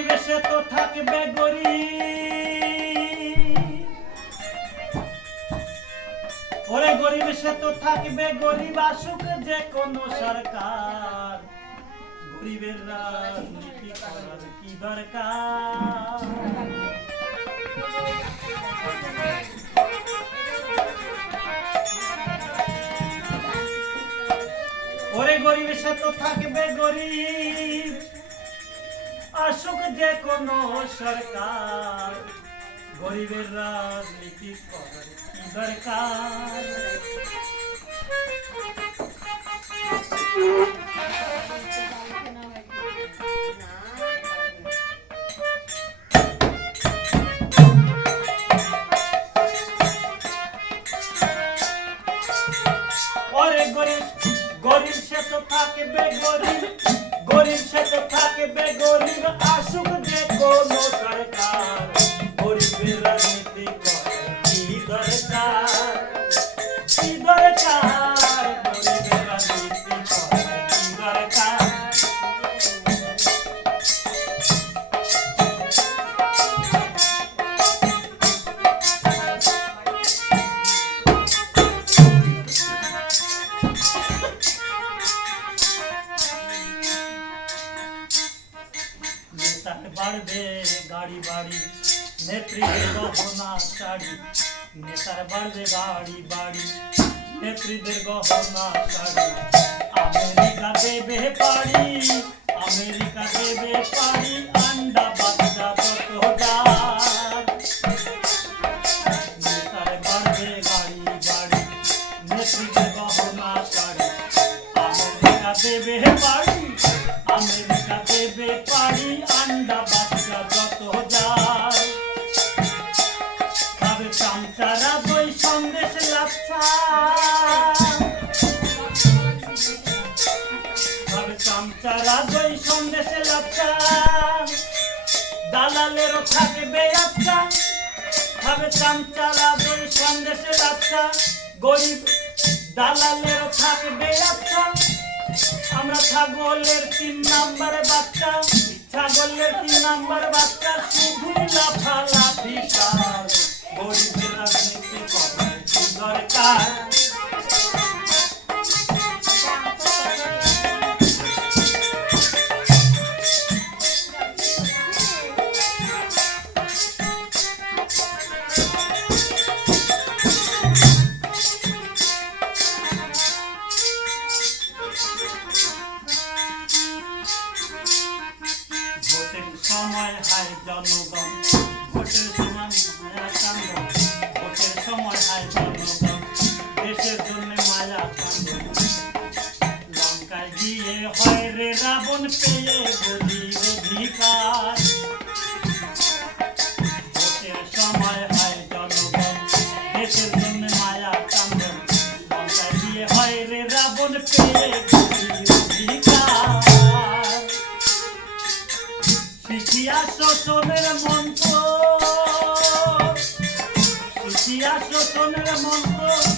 থাকবে গরিব ওরে গরিব সে তো থাকবে গরিব আসুক যে কোনো সরকার। গরিবের রাজনীতি করার কি দরকার? ওরে গরিব সে তো থাকবে গরিব আসুক যে কোনো সরকার গরিবের রাজনীতি দরকার? গরিব গরিব সে তো থাকবে গরিব গরিব সে তো থাকবে গরিব আসুক যে কোনো সরকার। বাড়বে গাড়ি বাড়ি নেত্রীদের গহনা শাড়ি নেতার বাড়বে গাড়ি বাড়ি নেত্রীদের গহনা শাড়ি আমেরিকা দেবে পাড়ি আমেরিকা দেবে পাড়ি আন্ডা বাচ্চা কত হাজার নেতার বাড়বে গাড়ি বাড়ি নেত্রীদের গহনা শাড়ি আমেরিকা দেবে পাড়ি আমেরিকা দেবে পাড়ি আন্ডা সন্দেশ লাচ্ছা চামচারা দই সন্দেশ লাচ্ছা দালালেরও থাকবে আচ্ছা তবে চামচারা দই সন্দেশ লাচ্ছা গরিব দালালেরও থাকবে আমরা ছাগলের তিন নাম্বার বাচ্চা ছাগলের তিন নাম্বার বাচ্চা শুধু লাফালাফি কার গরিবের রাজনীতি করার ভোটের সময় হায় জনগণ ভোটের লঙ্কায় গিয়ে হয় রে রাবণ পেয়ে গদির অধিকার। সময় হায় জনগণ, দেশের জন্য মায়া কান্দ লঙ্কায় গিয়ে হয় রে রাবণ পেয়ে শিখিয়া শোষণের মন্ত্র শিখিয়া শোষণের মন্ত্র।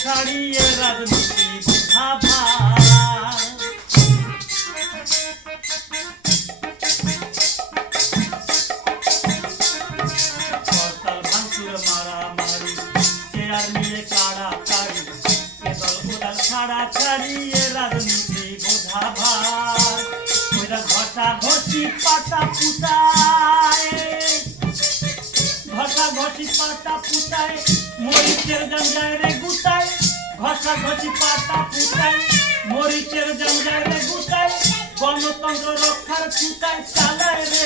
এ রাজনীতি বুঝা হরতাল, ভাঙচুর, মারামারি, চেয়ার নিয়ে কাড়াকাড়ি এ দল ওদল ছাড়াছাড়ি এ রাজনীতি বোঝা ভার। ওইরা ঘষা ঘষি পাতা পুতায় ঘষা ঘষি পাতা পুতায় মরিচের জঞ্জায় রে গুতায় ঘষা পাতা পুতায় মরিচের জঞ্জালে রে গুতায় গণতন্ত্র রক্ষার চিন্তায় চালায় রে